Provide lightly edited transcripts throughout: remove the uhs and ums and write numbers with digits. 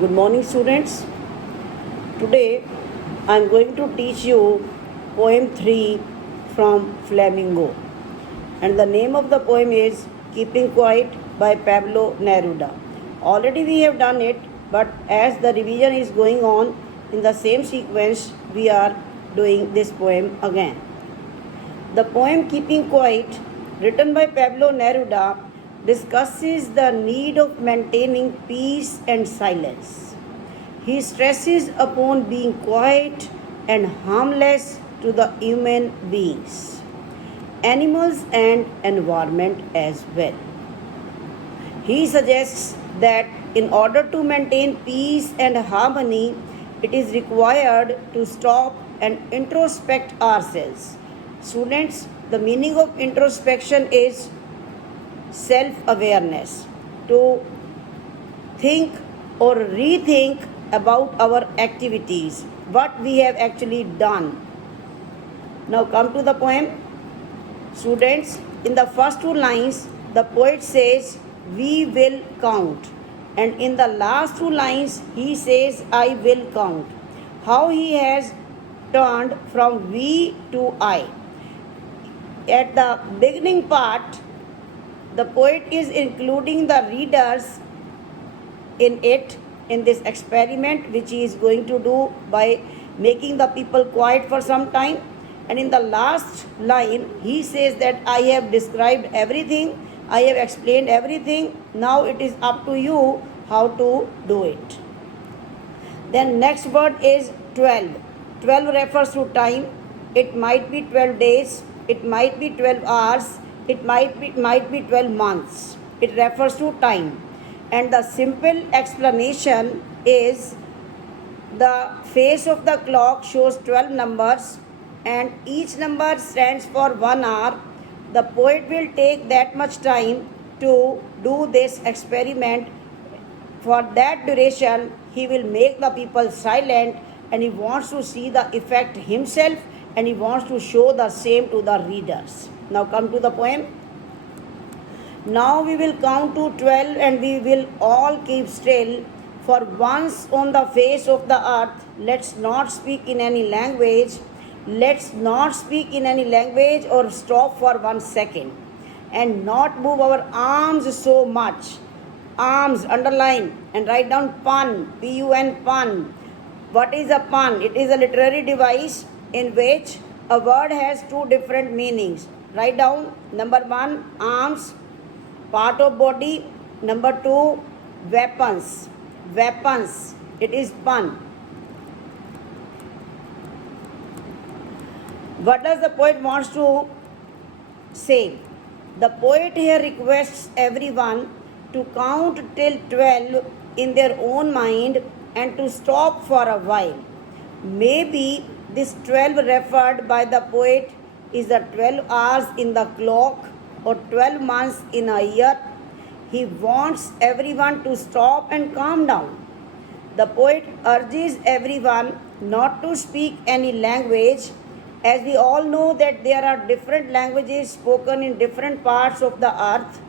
Good morning, students. Today I am going to teach you poem 3 from Flamingo, and the name of the poem is Keeping Quiet by Pablo Neruda. Already we have done it, but as the revision is going on in the same sequence, we are doing this poem again. The poem Keeping Quiet, written by Pablo Neruda, discusses the need of maintaining peace and silence. He stresses upon being quiet and harmless to the human beings, animals, and environment as well. He suggests that in order to maintain peace and harmony, it is required to stop and introspect ourselves. Students, the meaning of introspection is self-awareness, to think or rethink about our activities, what we have actually done. Now come to the poem. Students, in the first two lines, the poet says, "We will count." And in the last two lines, he says, "I will count." How he has turned from we to I. At the beginning part, the poet is including the readers in it, in this experiment which he is going to do by making the people quiet for some time. And in the last line, he says that I have described everything, I have explained everything, now it is up to you how to do it. Then next word is 12. 12 refers to time. It might be 12 days, it might be 12 hours, it might be 12 months. It refers to time. And the simple explanation is the face of the clock shows 12 numbers and each number stands for 1 hour. The poet will take that much time to do this experiment. For that duration, he will make the people silent and he wants to see the effect himself and he wants to show the same to the readers. Now come to the poem. Now we will count to 12 and we will all keep still. For once on the face of the earth, let's not speak in any language. Let's not speak in any language or stop for 1 second. And not move our arms so much. Arms, underline and write down pun, P-U-N, pun. What is a pun? It is a literary device in which a word has two different meanings. Write down number 1, arms, part of body. Number 2, weapons. Weapons. It is pun. What does the poet wants to say? The poet here requests everyone to count till 12 in their own mind and to stop for a while. Maybe this 12 referred by the poet is the 12 hours in the clock or 12 months in a year. He wants everyone to stop and calm down. The poet urges everyone not to speak any language, as we all know that there are different languages spoken in different parts of the earth,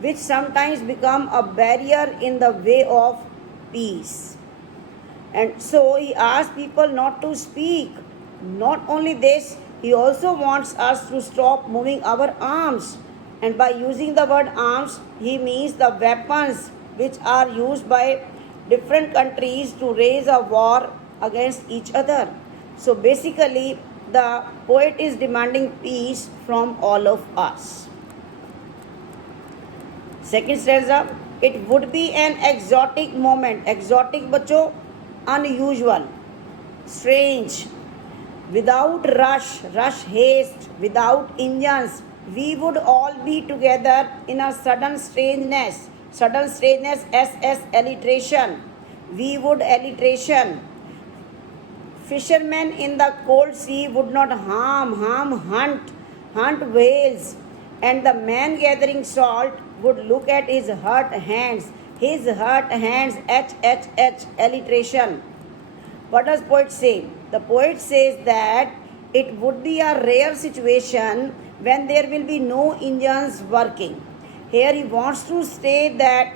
which sometimes become a barrier in the way of peace. And so he asks people not to speak. Not only this, he also wants us to stop moving our arms. And by using the word arms, he means the weapons which are used by different countries to raise a war against each other. So basically, the poet is demanding peace from all of us. Second stanza, it would be an exotic moment. Exotic बच्चों, unusual, strange, without rush, haste, without engines. We would all be together in a sudden strangeness, SS alliteration. We would alliteration. Fishermen in the cold sea would not hunt whales, and the man gathering salt would look at his hurt hands, H alliteration. What does poet say? The poet says that it would be a rare situation when there will be no engines working. Here he wants to state that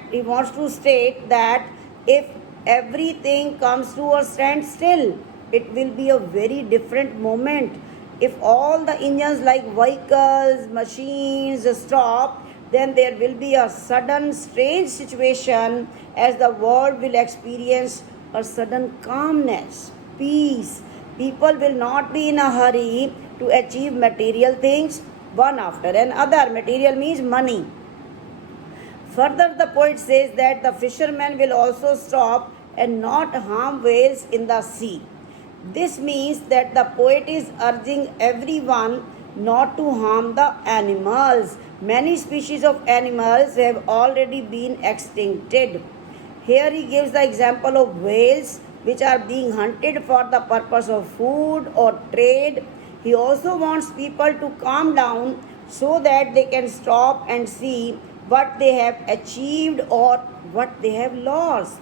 if everything comes to a standstill. It will be a very different moment. If all the engines like vehicles, machines stop, then there will be a sudden strange situation as the world will experience a sudden calmness, peace. People will not be in a hurry to achieve material things one after another. Material means money. Further, the poet says that the fishermen will also stop and not harm whales in the sea. This means that the poet is urging everyone not to harm the animals. Many species of animals have already been extincted. Here he gives the example of whales which are being hunted for the purpose of food or trade. He also wants people to calm down so that they can stop and see what they have achieved or what they have lost.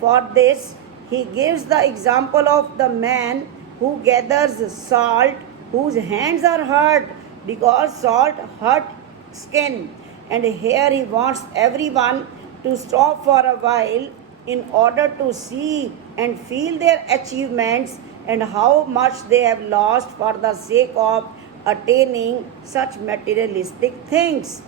For this, he gives the example of the man who gathers salt, whose hands are hurt because salt hurt skin. And here he wants everyone to stop for a while in order to see and feel their achievements and how much they have lost for the sake of attaining such materialistic things.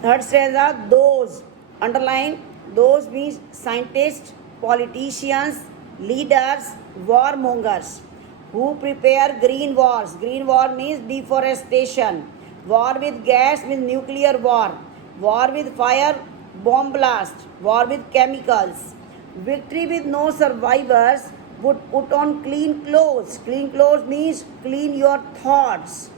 Third stanza, those. Underline, those means scientists, politicians, leaders, warmongers who prepare green wars. Green war means deforestation. War with gas means nuclear war. War with fire, bomb blast. War with chemicals. Victory with no survivors would put on clean clothes. Clean clothes means clean your thoughts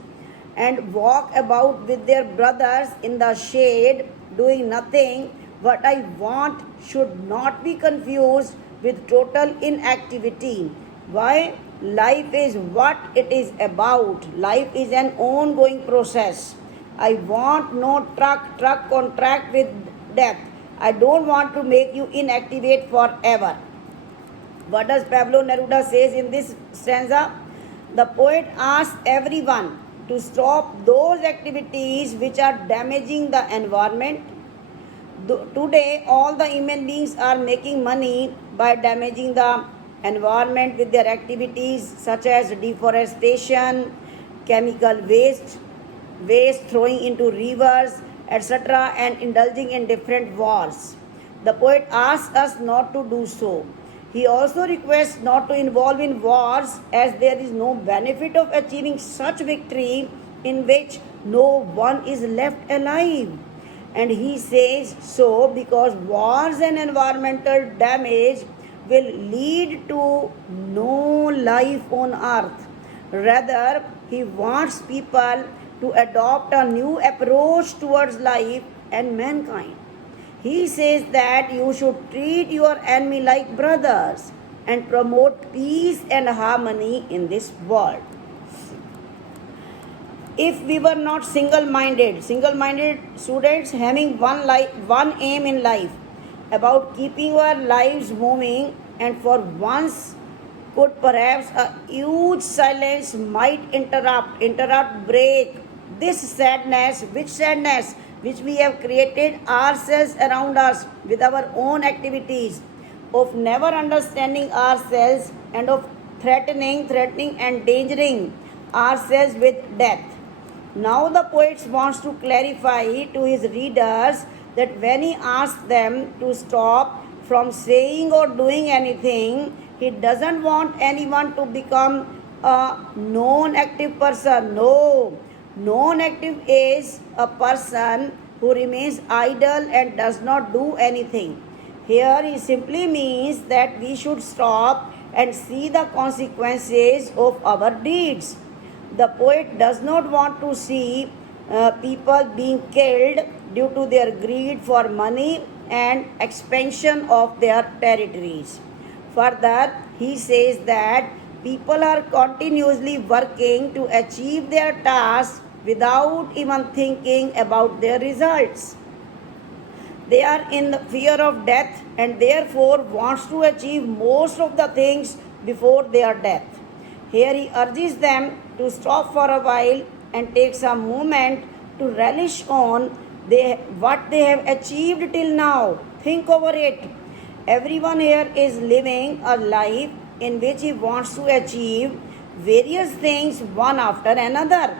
and walk about with their brothers in the shade doing nothing. What I want should not be confused with total inactivity. Why? Life is what it is about. Life is an ongoing process. I want no truck contract with death. I don't want to make you inactivate forever. What does Pablo Neruda says in this stanza? The poet asks everyone to stop those activities which are damaging the environment. Today, all the human beings are making money by damaging the environment with their activities such as deforestation, chemical waste throwing into rivers, etc., and indulging in different wars. The poet asks us not to do so. He also requests not to involve in wars as there is no benefit of achieving such victory in which no one is left alive. And he says so because wars and environmental damage will lead to no life on earth. Rather, he wants people to adopt a new approach towards life and mankind. He says that you should treat your enemy like brothers and promote peace and harmony in this world. If we were not single-minded students having one aim in life about keeping our lives moving, and for once could perhaps a huge silence might break this sadness, which we have created ourselves around us with our own activities of never understanding ourselves and of threatening and endangering ourselves with death. Now the poet wants to clarify to his readers that when he asks them to stop from saying or doing anything, he doesn't want anyone to become a non-active person. No. Non-active is a person who remains idle and does not do anything. Here he simply means that we should stop and see the consequences of our deeds. The poet does not want to see people being killed due to their greed for money and expansion of their territories. Further, he says that people are continuously working to achieve their tasks without even thinking about their results. They are in the fear of death and therefore wants to achieve most of the things before their death. Here he urges them to stop for a while and take some moment to relish on what they have achieved till now. Think over it. Everyone here is living a life in which he wants to achieve various things one after another.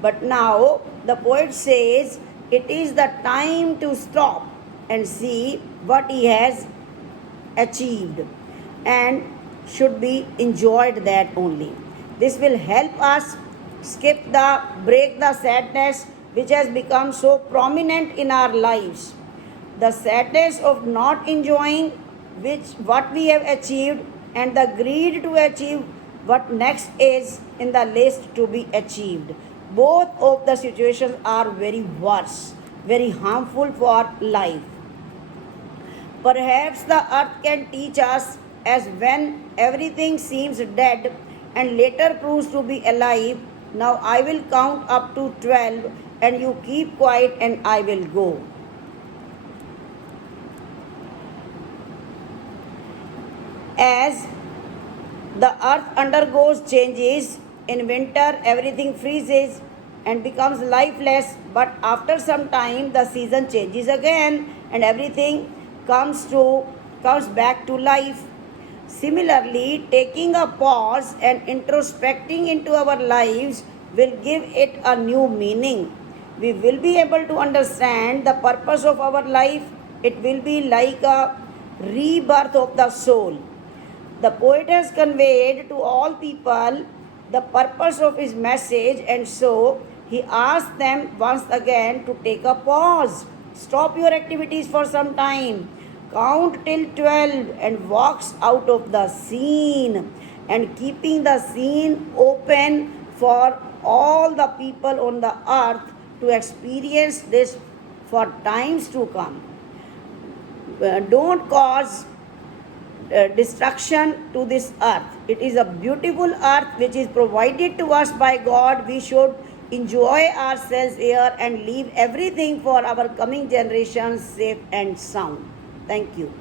But now the poet says it is the time to stop and see what he has achieved and should be enjoyed that only. This will help us break the sadness which has become so prominent in our lives. The sadness of not enjoying what we have achieved and the greed to achieve what next is in the list to be achieved. Both of the situations are very worse, very harmful for life. Perhaps the earth can teach us as when everything seems dead and later proves to be alive. Now I will count up to 12 and you keep quiet and I will go. As the earth undergoes changes, in winter everything freezes and becomes lifeless, but after some time the season changes again and everything comes back to life. Similarly, taking a pause and introspecting into our lives will give it a new meaning. We will be able to understand the purpose of our life. It will be like a rebirth of the soul. The poet has conveyed to all people the purpose of his message, and so he asks them once again to take a pause. Stop your activities for some time. Count till 12 and walks out of the scene, and keeping the scene open for all the people on the earth to experience this for times to come. Don't cause destruction to this earth. It is a beautiful earth which is provided to us by God. We should enjoy ourselves here and leave everything for our coming generations safe and sound. Thank you.